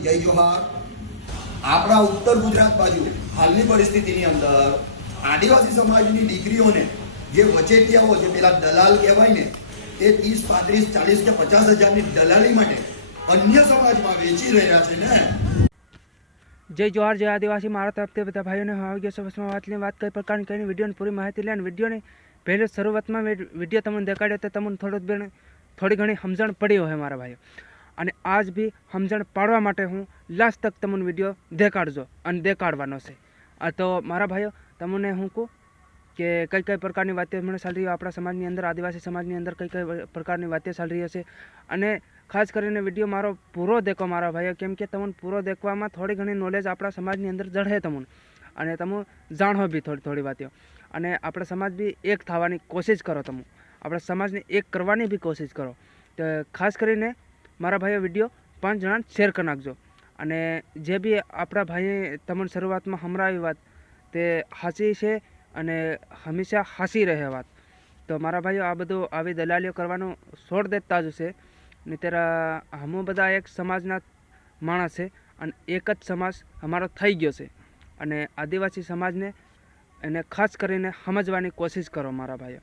આદિવાસી જય જોહાર। આપણા ઉત્તર ગુજરાત બાજુ હાલની પરિસ્થિતિની અંદર આદિવાસી સમાજની દીકરીઓને જે વચેટિયાઓ જે પેલા દલાલ કહેવાય ને તે 30, 35, 40 કે 50 હજારની દલાલી માટે અન્ય સમાજમાં વેચી રહ્યા છે ને। जय जोहार जय आदिवासी मारा तरफ बता भाइयों ने आगे बात कई प्रकार की वीडियो पूरी माहिती लेने वीडियो ने पहले शुरुआत में वीडियो तमने देखाड़ो तो तमने थोड़ी घनी समझण पड़ी है मारा भाईओ अने आज भी समझण पाड़वा माटे हूँ लास्ट तक तमने वीडियो देखाड़जो अने देखाड़वानो छे। तो मारा भाईओ तमने हूँ कहूँ कि कई कई प्रकार की बातें मैंने चाल रही है अपना समाज अंदर आदिवासी समाज अंदर कई कई प्रकार की बातें चाल रही है अने खास करीने वीडियो मारो पूरो देखो मारा भाईओ केम के तमने पूरो देखवामां थोड़ी घणी नॉलेज अपना समाज अंदर जड़े तमने अने तमे जाणो भी थोड़ी थोड़ी बातें अने अपना समाज भी एक थवानी कोशिश करो तमे अपना समाज ने एक करवानी भी कोशिश करो। तो खास करीने मारा भाईओ वीडियो 5 जणा शेर कर नाखजो अने जे भी अपना भाई तमने शुरुआत में हमरावी बात ते हाची छे अने हमेशा हासी रहे बात। तो मारा भाईओ आ बधुं आवी दलालीओ करवानो छोड़ देता ज छे ने तेरा हम बधा एक समाजना माणस है अने एक ज समाज अमारो थई गयो छे अने आदिवासी समाज ने एने खास करीने समझवानी कोशिश करो मारा भाईओ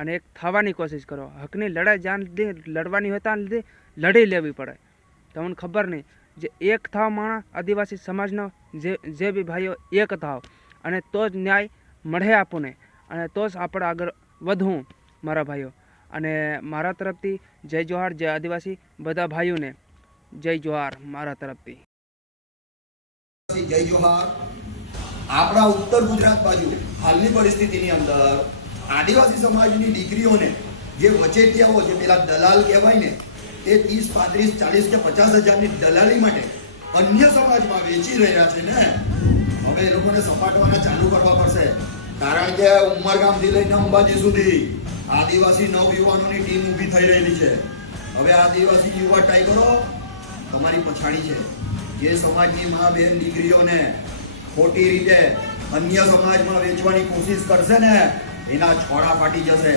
अने एक थवानी कोशिश करो। हकनी लड़ाई जान लड़वानी होय तान लीधे लड़ी लेवी पड़े। तमने खबर नहीं जे एक थाव माणस आदिवासी समाजनो जे भी भाईओ एक थाव अने तो ज न्याय मळे आपने अने तो ज आपणे आगळ वधवुं मारा भाईओ। अने मारा तरफथी जय जोहार जय आदिवासी बधा भाईओ ने जय जोहार मारा तरफथी जय जोहार। આપણા ઉત્તર ગુજરાત બાજુ હાલની પરિસ્થિતિની અંદર આદિવાસી સમાજની દીકરીઓને જે વચેટિયાઓ જે પેલા દલાલ કહેવાય ને તે 30, 35, 40 કે 50 હજારની દલાલી માટે અન્ય સમાજમાં વેચી રહ્યા છે ને। હવે એ લોકોને સપાટવાના ચાલુ કરવા પડશે કારણ કે ઉમરગામથી લઈને અંબાજી સુધી આદિવાસી નવયુવાનોની ટીમ ઊભી થઈ રહેલી છે। હવે આદિવાસી યુવા ટાઈગરો તમારી પછાડી છે। જે સમાજની મા બેન દીકરીઓને ખોટી રીતે અન્ય સમાજમાં વેચવાની કોશિશ કરશે ને એના છોડા ફાટી જશે।